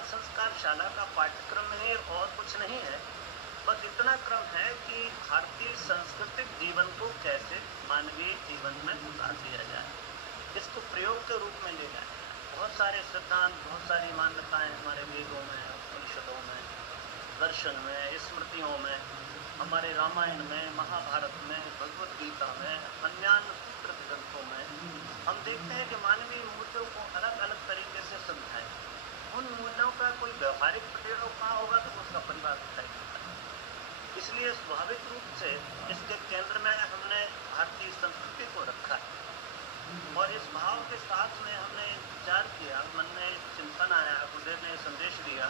बाल संस्कार शाला का पाठ्यक्रम है और कुछ नहीं है। बस इतना क्रम है कि भारतीय सांस्कृतिक जीवन को कैसे मानवीय जीवन में उतार दिया जाए, इसको प्रयोग के रूप में ले जाए। बहुत सारे सिद्धांत, बहुत सारी मान्यताएं हमारे वेदों में, उपनिषदों में, दर्शन में, स्मृतियों में, हमारे रामायण में, महाभारत में, भगवत गीता में, अन्य ग्रंथों में हम देखते हैं कि मानवीय मूल्यों को अलग अलग तरीके से समझाए। उन मूल्यों का कोई व्यवहारिक प्रयोग कहाँ होगा तो उसका परिवार दिखाई देता है। इसलिए स्वाभाविक रूप से इसके केंद्र में हमने भारतीय संस्कृति को रखा है और इस भाव के साथ में हमने विचार किया, मन में चिंतन आया, गुरुदेव ने संदेश दिया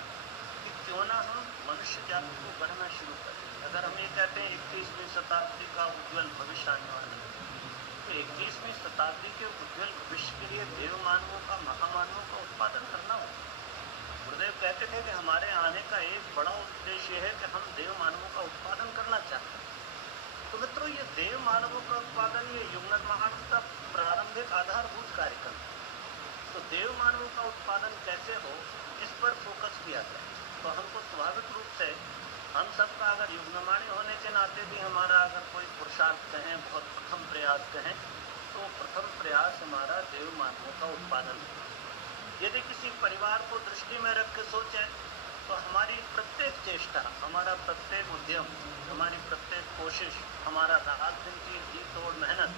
कि क्यों ना हम मनुष्य जाति को गढ़ना शुरू करें। अगर हम ये कहते हैं 21वीं शताब्दी का उज्ज्वल भविष्य आने वाला है, तो 21वीं शताब्दी के उज्ज्वल भविष्य के लिए देव मानवों का, महामानवों का उत्पादन करना होगा। गुरुदेव कहते थे कि हमारे आने का एक बड़ा उद्देश्य है कि हम देव मानवों का उत्पादन करना चाहते हैं। तो मित्रों, ये देव मानवों का उत्पादन, ये युग निर्माण का प्रारंभिक आधारभूत कार्यक्रम है। तो देव मानवों का उत्पादन कैसे हो, इस पर फोकस किया गया। तो हमको स्वाभाविक रूप से हम सबका अगर युग निर्माणी होने के नाते भी हमारा अगर कोई पुरुषार्थ कहें, बहुत प्रथम प्रयास कहें, तो प्रथम प्रयास हमारा देव मानवों का उत्पादन है। यदि किसी परिवार को दृष्टि में रख के सोचें तो हमारी प्रत्येक चेष्टा, हमारा प्रत्येक उद्यम, हमारी प्रत्येक कोशिश, हमारा रात दिन की जी तोड़ मेहनत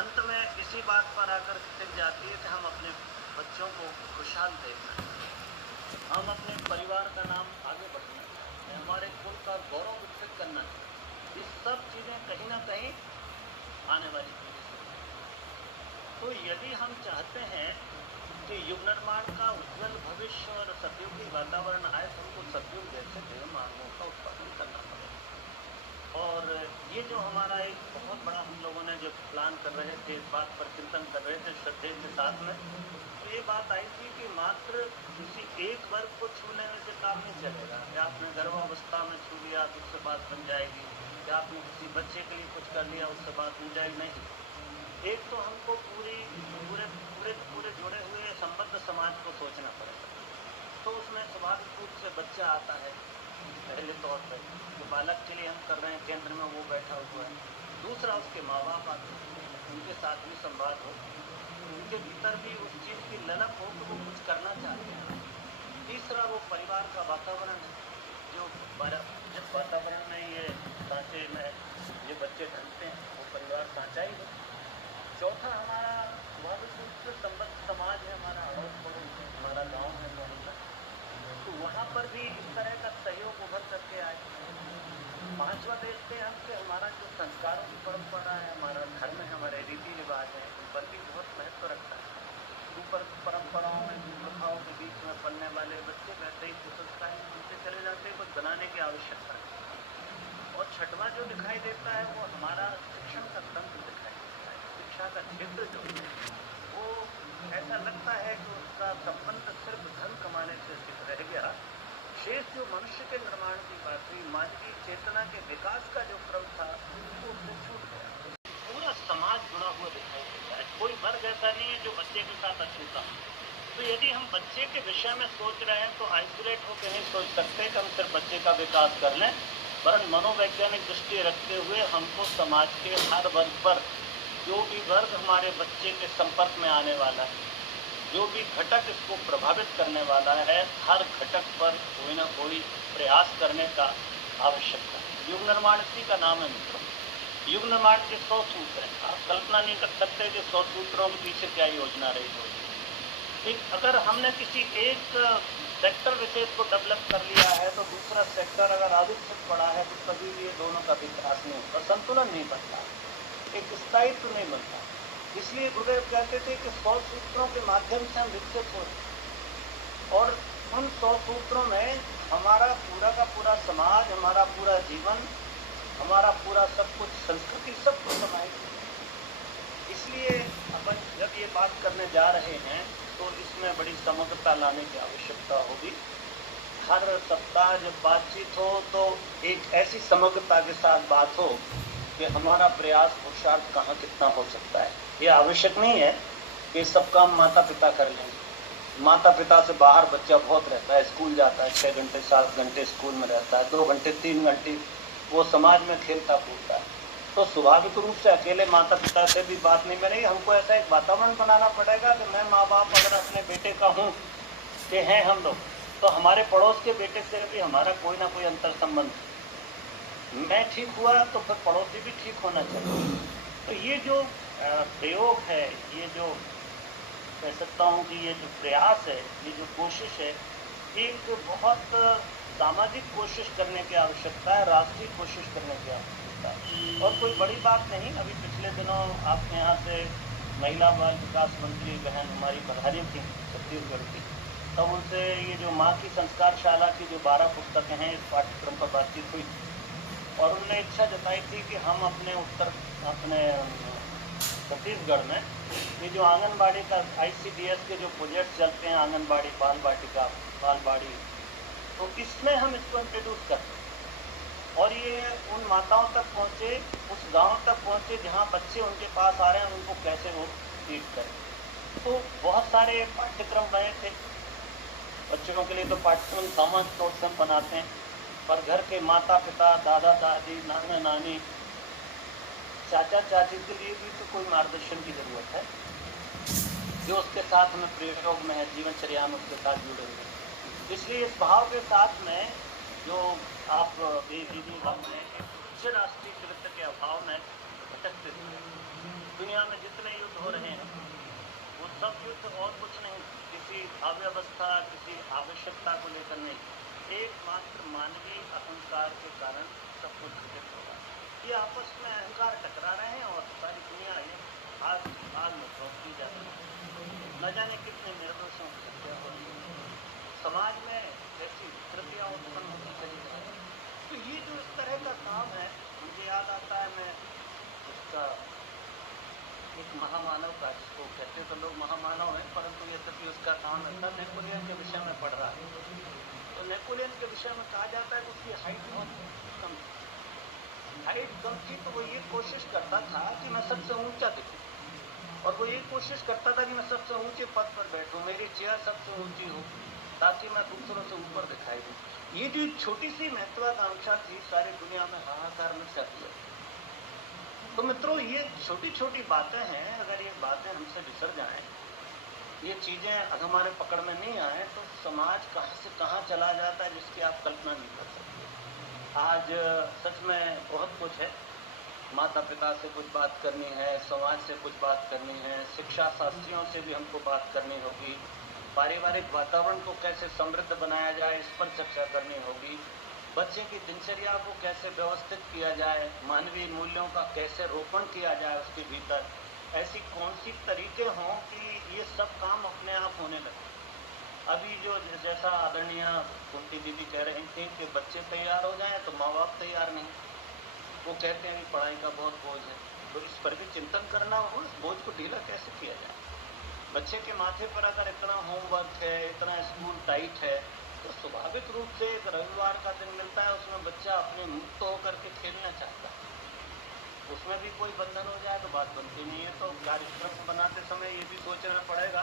अंत में इसी बात पर आकर टिक जाती है कि हम अपने बच्चों को खुशहाल देखना है, हम अपने परिवार का नाम आगे बढ़ाना है, हमारे कुल का गौरव विकसित करना है। ये सब चीज़ें कहीं ना कहीं आने वाली पीढ़ी से। तो यदि हम चाहते हैं कि युग निर्माण का उज्ज्वल भविष्य और सतयुगी वातावरण आए, तो हमको सतयुग जैसे देव मानवों का उत्पादन करना पड़ेगा। और ये जो हमारा एक बहुत बड़ा हम लोगों ने जो प्लान कर रहे थे, इस बात पर चिंतन कर रहे थे श्रद्धेय के साथ में, तो ये बात आई थी कि मात्र किसी एक वर्ग को छूने में से काम नहीं चलेगा। या आपने गर्भावस्था में छू लिया तो उससे बात बन जाएगी, या आपने किसी बच्चे के लिए कुछ कर लिया उससे बात बन जाएगी, नहीं। एक तो हमको पूरे जुड़े हुए संबद्ध समाज को सोचना पड़ेगा। तो उसमें स्वाभाविक रूप से बच्चा आता है पहले तौर पर, जो बालक के लिए हम कर रहे हैं, केंद्र में वो बैठा हुआ है। दूसरा, उसके माँ बाप आते हैं, उनके साथ भी संवाद हो, उनके भीतर भी उस चीज़ की ललक हो कि वो कुछ करना चाहते हैं। तीसरा, वो परिवार का वातावरण है, जो जिस वातावरण में ये सांचे में ये बच्चे ढलते हैं वो परिवार सांचा ही है। चौथा, हमारा स्वाभाविक रूप से संबद्ध समाज है, हमारा अड़ोस पड़ोस है, हमारा गाँव है, मोहल्ला, तो वहाँ पर भी इस तरह का सहयोग उभर करके आए। पांचवा देखते हैं हम कि हमारा जो संस्कारों की परंपरा है, हमारा धर्म है, हमारे रीति रिवाज है, उन पर भी बहुत महत्व रखता है। ऊपर परंपराओं में, प्रथाओं के बीच में पलने वाले बच्चे वैसे ही कुसंस्कार सुनते चले जाते हैं, कुछ बनाने की आवश्यकता है। और छठवां जो दिखाई देता है वो हमारा शिक्षण का तंत्र दिखाई देता है। शिक्षा का क्षेत्र जो है वो ऐसा लगता है कि उसका संबंध सिर्फ धन कमाने से रह गया। शेष जो मनुष्य के निर्माण की बात हुई, मानवीय चेतना के विकास का जो क्रम था वो उससे छूट गया। पूरा समाज जुड़ा हुआ दिखाई देता है, कोई वर्ग ऐसा नहीं है जो बच्चे के साथ अछूता। तो यदि हम बच्चे के विषय में सोच रहे हैं तो आइसोलेट होकर नहीं सोच सकते कि हम सिर्फ बच्चे का विकास कर लें, वरन मनोवैज्ञानिक दृष्टि रखते हुए हमको समाज के हर वर्ग पर, जो भी वर्ग हमारे बच्चे के संपर्क में आने वाला है, जो भी घटक इसको प्रभावित करने वाला है, हर घटक पर कोई ना कोई प्रयास करने का आवश्यकता है। युग निर्माण इसी का नाम है मित्रों। युग निर्माण के 100 सूत्र हैं। आप कल्पना नहीं कर सकते कि 100 सूत्रों के पीछे क्या योजना रही होगी। अगर हमने किसी एक सेक्टर विशेष को डेवलप कर लिया है तो दूसरा सेक्टर अगर आविष्कृत पड़ा है तो कभी भी ये दोनों का विकास नहीं होता, संतुलन नहीं बनता, एक स्थायित्व नहीं बनता। इसलिए गुरुदेव कहते थे कि 100 सूत्रों के माध्यम से हम विकसित हो, और उन 100 सूत्रों में हमारा पूरा का पूरा समाज, हमारा पूरा जीवन, हमारा पूरा सब कुछ, संस्कृति, सब कुछ समाएगी। इसलिए अपन जब ये बात करने जा रहे हैं तो इसमें बड़ी समग्रता लाने की आवश्यकता होगी। हर सप्ताह जब बातचीत हो तो एक ऐसी समग्रता के साथ बात हो कि हमारा प्रयास, पुरुषार्थ कहाँ कितना हो सकता है। ये आवश्यक नहीं है कि सब काम माता पिता कर लेंगे, माता पिता से बाहर बच्चा बहुत रहता है, स्कूल जाता है, 6 घंटे 7 घंटे स्कूल में रहता है, 2 घंटे 3 घंटे वो समाज में खेलता कूदता है। तो स्वाभाविक रूप से अकेले माता पिता से भी बात नहीं बनेगी। हमको ऐसा एक वातावरण बनाना पड़ेगा कि मैं माँ बाप अगर अपने बेटे का हूँ कि हैं हम लोग, तो हमारे पड़ोस के बेटे से भी हमारा कोई ना कोई अंतर संबंध, मैं ठीक हुआ तो फिर पड़ोसी भी ठीक होना चाहिए। तो ये जो प्रयोग है, ये जो कह सकता हूँ कि ये जो प्रयास है, ये जो कोशिश है, एक बहुत सामाजिक कोशिश करने की आवश्यकता है, राष्ट्रीय कोशिश करने की आवश्यकता है, और कोई बड़ी बात नहीं। अभी पिछले दिनों आपके यहाँ से महिला बाल विकास मंत्री बहन हमारी पधारी थी छत्तीसगढ़ की, तब उनसे ये जो माँ की संस्कारशाला की जो 12 पुस्तकें हैं, इस पाठ्यक्रम पर बातचीत हुई, और उन्होंने इच्छा जताई थी कि हम अपने छत्तीसगढ़ में ये जो आंगनबाड़ी का ICDS के जो प्रोजेक्ट चलते हैं, आंगनबाड़ी बाल वाटिका बालवाड़ी, तो इसमें हम इसको इंट्रोड्यूस करते हैं और ये उन माताओं तक पहुँचे, उस गांव तक पहुँचे जहां बच्चे उनके पास आ रहे हैं, उनको कैसे वो ट्रीट करें। तो बहुत सारे पाठ्यक्रम बने थे बच्चों के लिए, तो पाठ्यक्रम कॉमन नोट्स हम बनाते हैं, पर घर के माता पिता, दादा दादी, नाना नानी, चाचा चाची के लिए भी तो कोई मार्गदर्शन की जरूरत है, जो उसके साथ में प्रयोग में है, जीवनचर्या में उसके साथ जुड़े हुए। इसलिए इस भाव के साथ में जो आप दीदी उच्च राष्ट्रीय चरित्र के अभाव में भटकते हुए दुनिया में जितने युद्ध हो रहे हैं, वो सब युद्ध और कुछ नहीं, किसी अव्यवस्था, किसी आवश्यकता को लेकर नहीं, एकमात्र मानवीय अहंकार के कारण सब कुछ घटित होगा। ये आपस में अहंकार टकरा रहे हैं और सारी दुनिया ये आग में झोंकती जा रही है। न जाने कितने निर्दोषों की हत्या हो रही है, समाज में ऐसी विकृतियाँ उत्पन्न होती चली जा रही है। तो ये जो इस तरह का काम है, मुझे याद आता है, मैं उसका एक महामानव का, जिसको कहते तो लोग महामानव है, परंतु यद्यपि उसका काम है, नेपोलियन के विषय में पढ़ रहा है। तो नेपोलियन के विषय में कहा जाता है कि उसकी हाइट बहुत कम थी। हाइट कम थी तो वो ये कोशिश करता था कि मैं सबसे ऊंचा दिखूं, और वो ये कोशिश करता था कि मैं सबसे ऊंचे पद पर बैठूं, मेरी चेयर सबसे ऊंची हो, ताकि मैं दूसरों से ऊपर दिखाई दूं। ये जो छोटी सी महत्वाकांक्षा थी, सारी दुनिया में हाहाकार में छप गई। तो मित्रों, ये छोटी छोटी बातें हैं, अगर ये बातें हमसे बिसर जाएं, ये चीजें अगर हमारे पकड़ में नहीं आए, तो समाज कहाँ से कहाँ चला जाता है जिसकी आप कल्पना नहीं कर सकते। आज सच में बहुत कुछ है, माता पिता से कुछ बात करनी है, समाज से कुछ बात करनी है, शिक्षा शास्त्रियों से भी हमको बात करनी होगी, पारिवारिक वातावरण को कैसे समृद्ध बनाया जाए इस पर चर्चा करनी होगी, बच्चे की दिनचर्या को कैसे व्यवस्थित किया जाए, मानवीय मूल्यों का कैसे रोपण किया जाए उसके भीतर, ऐसी कौन सी तरीके हों कि ये सब काम अपने आप होने लगे। अभी जो जैसा आदरणीय कुंती दीदी कह रही थी कि बच्चे तैयार हो जाएं तो माँ बाप तैयार नहीं, वो कहते हैं कि पढ़ाई का बहुत बोझ है, तो इस पर भी चिंतन करना हो, इस बोझ को ढीला कैसे किया जाए। बच्चे के माथे पर अगर इतना होमवर्क है, इतना स्कूल टाइट है, तो स्वाभाविक रूप से एक रविवार का दिन मिलता है, उसमें बच्चा अपने मुक्त होकर के खेलना चाहता है, उसमें भी कोई बंधन हो जाए तो बात बनती नहीं है। तो कार्यक्रम बनाते समय ये भी सोचना पड़ेगा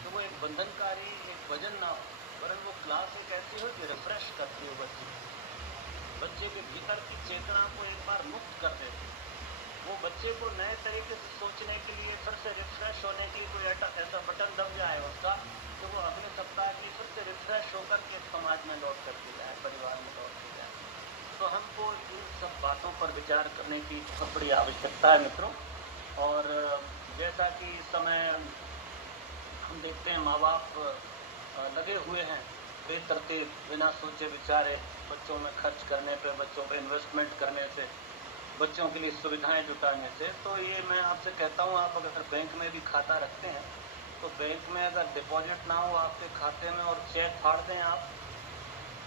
कि वो एक बंधनकारी एक वजन ना हो, वरन वो क्लास एक ऐसी हो कि रिफ्रेश करती हो बच्चे के भीतर की चेतना को एक बार मुक्त कर देती, वो बच्चे को नए तरीके से सोचने के लिए, फिर से रिफ्रेश होने की कोई ऐसा बटन दब जाए उसका, तो वो अगले सप्ताह की फिर से रिफ्रेश होकर के समाज में लौट करके जाए, परिवार में लौट के जाए। तो हमको इन सब बातों पर विचार करने की बहुत बड़ी आवश्यकता है मित्रों। और जैसा कि इस समय हम देखते हैं, माँ बाप लगे हुए हैं बेतरतीब, बिना सोचे विचारे बच्चों में खर्च करने पे, बच्चों पे इन्वेस्टमेंट करने से, बच्चों के लिए सुविधाएं जुटाने से। तो ये मैं आपसे कहता हूँ, आप अगर बैंक में भी खाता रखते हैं, तो बैंक में अगर डिपॉजिट ना हो आपके खाते में और चेक फाड़ दें आप,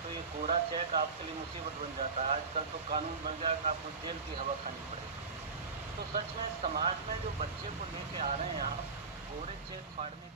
तो ये कोरा चेक आपके लिए मुसीबत बन जाता है। आजकल तो कानून बन जाएगा, आपको जेल की हवा खानी पड़ेगी। तो सच में समाज में जो बच्चे को लेके आ रहे हैं आप, कोरे चेक फाड़ने